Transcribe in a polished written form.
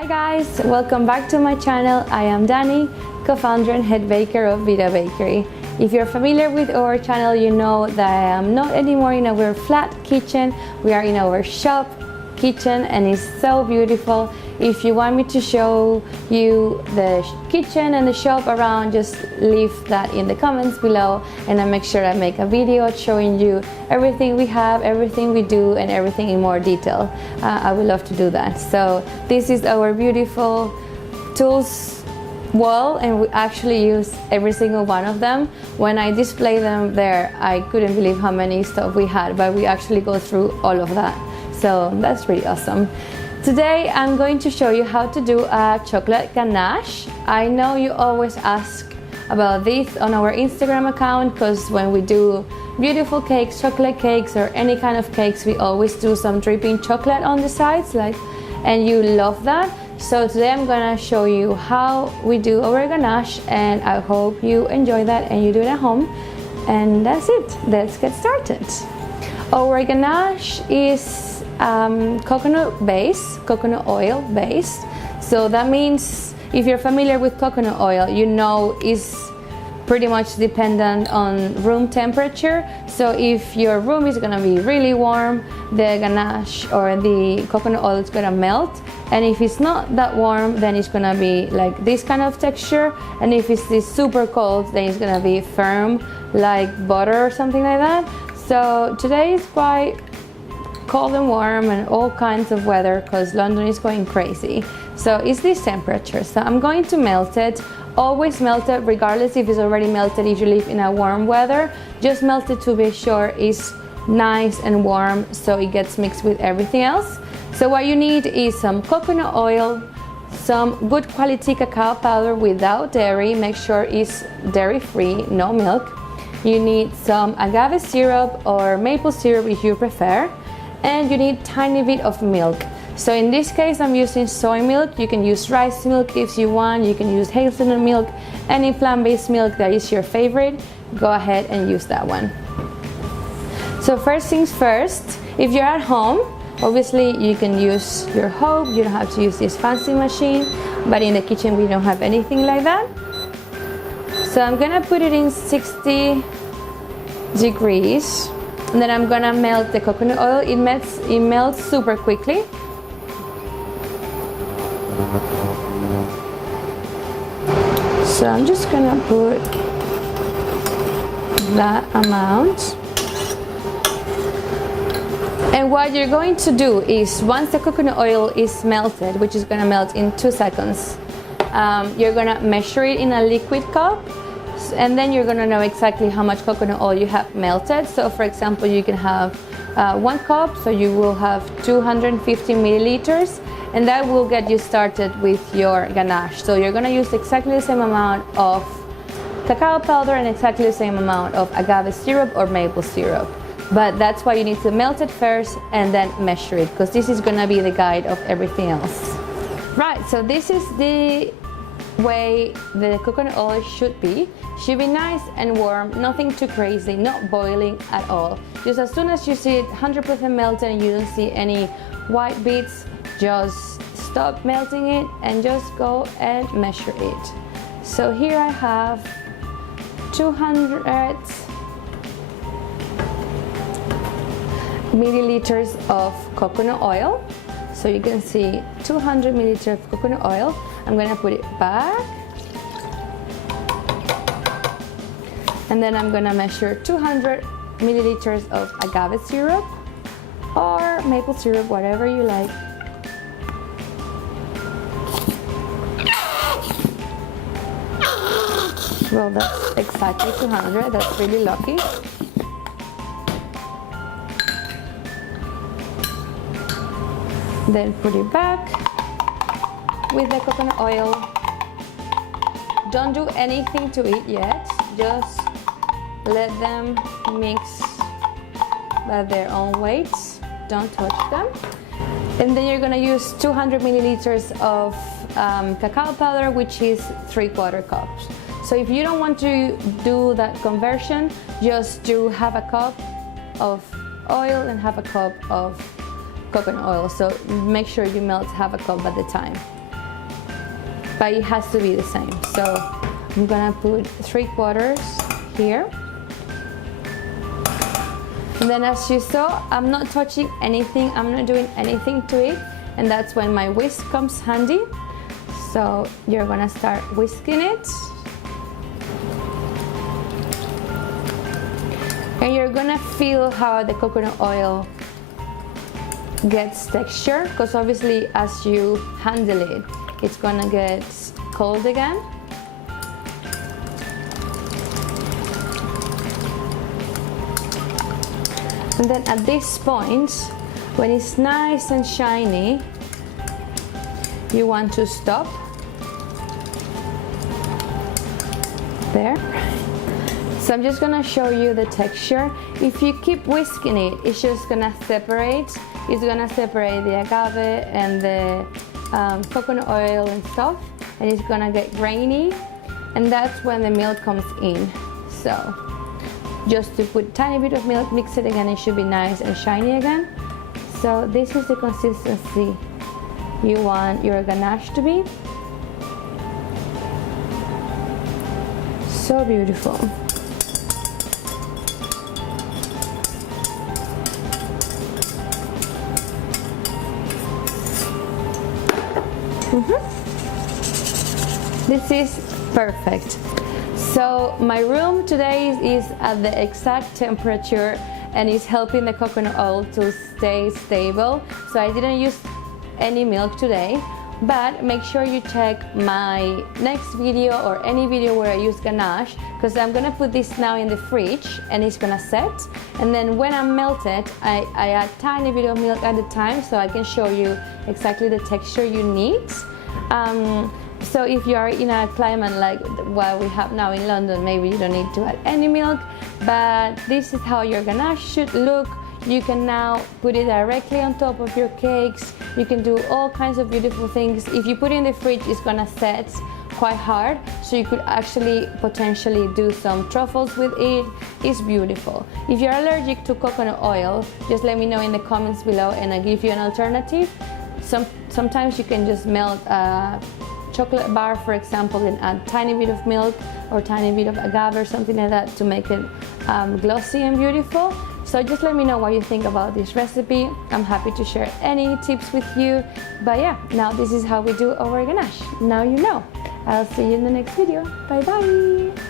Hi guys, welcome back to my channel. I am Dani, co-founder and head baker of Vida Bakery. If you're familiar with our channel, you know that I am not anymore in our flat kitchen. We are in our shop kitchen and it's so beautiful. If you want me to show you the kitchen and the shop around, just leave that in the comments below and I'll make sure I make a video showing you everything we have, everything we do, and everything in more detail. I would love to do that. So this is our beautiful tools wall and we actually use every single one of them. When I display them there, I couldn't believe how many stuff we had, but we actually go through all of that. So that's really awesome. Today I'm going to show you how to do a chocolate ganache. I know you always ask about this on our Instagram account because when we do beautiful cakes, chocolate cakes or any kind of cakes, we always do some dripping chocolate on the sides, and you love that. So today I'm gonna show you how we do our ganache and I hope you enjoy that and you do it at home. And that's it, let's get started. Our ganache is coconut oil base. So that means if you're familiar with coconut oil, you know it's pretty much dependent on room temperature. So if your room is gonna be really warm, the ganache or the coconut oil is gonna melt. And if it's not that warm, then it's gonna be like this kind of texture. And if it's this super cold, then it's gonna be firm like butter or something like that. So today is quite cold and warm and all kinds of weather because London is going crazy. So it's this temperature. So I'm going to melt it. Always melt it regardless if it's already melted if you live in a warm weather. Just melt it to be sure it's nice and warm so it gets mixed with everything else. So what you need is some coconut oil, some good quality cacao powder without dairy. Make sure it's dairy free, no milk. You need some agave syrup or maple syrup if you prefer. And you need tiny bit of milk. So in this case I'm using soy milk. You can use rice milk if you want. You can use hazelnut milk, any plant-based milk that is your favorite. Go ahead and use that one. So first things first, if you're at home, obviously you can use your hoe. You don't have to use this fancy machine, but in the kitchen we don't have anything like that. So I'm gonna put it in 60 degrees. And then I'm gonna melt the coconut oil. It melts super quickly. So I'm just gonna put that amount. And what you're going to do is once the coconut oil is melted, which is gonna melt in 2 seconds, you're gonna measure it in a liquid cup. And then you're gonna know exactly how much coconut oil you have melted. So for example, you can have 1 cup, so you will have 250 milliliters, and that will get you started with your ganache. So you're gonna use exactly the same amount of cacao powder and exactly the same amount of agave syrup or maple syrup. But that's why you need to melt it first and then measure it, because this is gonna be the guide of everything else. Right, so this is the way the coconut oil should be nice and warm, nothing too crazy, not boiling at all. Just as soon as you see it 100% melted and you don't see any white bits, just stop melting it and just go and measure it. So here I have 200 milliliters of coconut oil. So you can see 200 milliliters of coconut oil. I'm gonna put it back. And then I'm gonna measure 200 milliliters of agave syrup or maple syrup, whatever you like. Well, that's exactly 200, that's really lucky. Then put it back with the coconut oil. Don't do anything to it yet, just let them mix by their own weights. Don't touch them. And then you're gonna use 200 milliliters of cacao powder, which is 3/4 cups. So if you don't want to do that conversion, just do half a cup of oil and half a cup of coconut oil. So make sure you melt half a cup at a time. but it has to be the same. So I'm gonna put 3/4 here. And then as you saw, I'm not touching anything, I'm not doing anything to it, and that's when my whisk comes handy. So you're gonna start whisking it. And you're gonna feel how the coconut oil gets texture, because obviously as you handle it, it's gonna get cold again. And then at this point, when it's nice and shiny, you want to stop there. So I'm just gonna show you the texture. If you keep whisking it, it's just gonna separate. It's gonna separate the agave and the coconut oil and stuff, and it's gonna get grainy, and that's when the milk comes in. So just to put a tiny bit of milk, mix it again, it should be nice and shiny again. So this is the consistency you want your ganache to be. So beautiful. This is perfect. So my room today is at the exact temperature, and it's helping the coconut oil to stay stable. So I didn't use any milk today, but make sure you check my next video or any video where I use ganache, because I'm gonna put this now in the fridge and it's gonna set, and then when I melt it, I add tiny bit of milk at a time so I can show you exactly the texture you need. So if you are in a climate like what we have now in London, maybe you don't need to add any milk, but this is how your ganache should look. You can now put it directly on top of your cakes. You can do all kinds of beautiful things. If you put it in the fridge, it's gonna set quite hard, so you could actually potentially do some truffles with it. It's beautiful. If you're allergic to coconut oil, just let me know in the comments below and I'll give you an alternative. Sometimes you can just melt a chocolate bar, for example, and add tiny bit of milk or tiny bit of agave or something like that to make it glossy and beautiful. So just let me know what you think about this recipe. I'm happy to share any tips with you. But yeah, now this is how we do our ganache. Now you know. I'll see you in the next video. Bye bye.